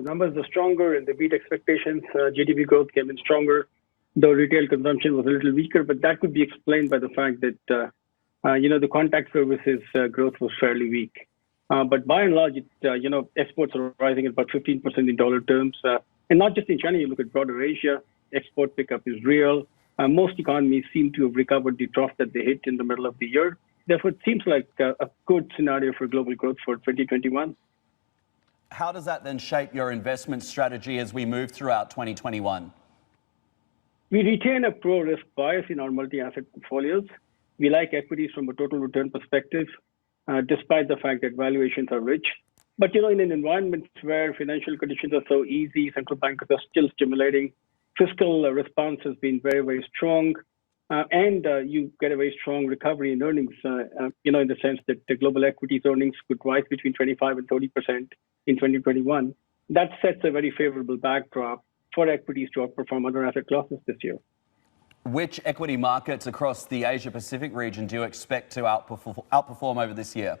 the numbers are stronger and they beat expectations. GDP growth came in stronger, though retail consumption was a little weaker, but that could be explained by the fact that the contact services growth was fairly weak. But by and large, exports are rising at about 15% in dollar terms. And not just in China, you look at broader Asia, export pickup is real. Most economies seem to have recovered the trough that they hit in the middle of the year. Therefore, it seems like a good scenario for global growth for 2021. How does that then shape your investment strategy as we move throughout 2021? We retain a pro-risk bias in our multi-asset portfolios. We like equities from a total return perspective, despite the fact that valuations are rich. But in an environment where financial conditions are so easy, central bankers are still stimulating, fiscal response has been very, very strong, and you get a very strong recovery in earnings, in the sense that the global equities earnings could rise between 25 and 30% in 2021. That sets a very favorable backdrop for equities to outperform other asset classes this year. Which equity markets across the Asia-Pacific region do you expect to outperform over this year?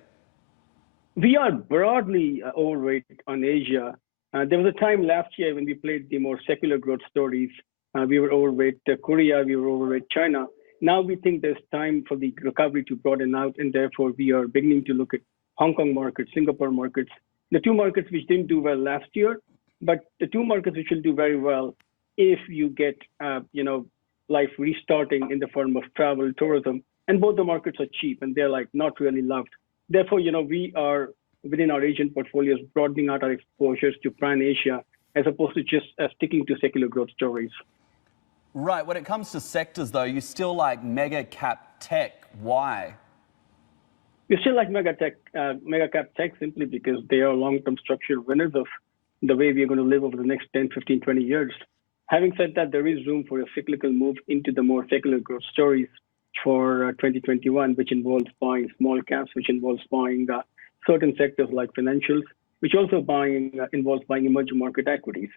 We are broadly overweight on Asia. There was a time last year when we played the more secular growth stories. We were overweight Korea, we were overweight China. Now we think there's time for the recovery to broaden out, and therefore we are beginning to look at Hong Kong markets, Singapore markets, the two markets which didn't do well last year, but the two markets which will do very well if you get, life restarting in the form of travel, tourism, and both the markets are cheap and they're not really loved. Therefore, we are within our Asian portfolios broadening out our exposures to pan-Asia as opposed to just sticking to secular growth stories. Right. When it comes to sectors, though, you still like mega cap tech. Why? We still like mega cap tech simply because they are long-term structural winners of the way we are going to live over the next 10, 15, 20 years. Having said that, there is room for a cyclical move into the more secular growth stories for 2021, which involves buying small caps, which involves buying certain sectors like financials, which also involves buying emerging market equities.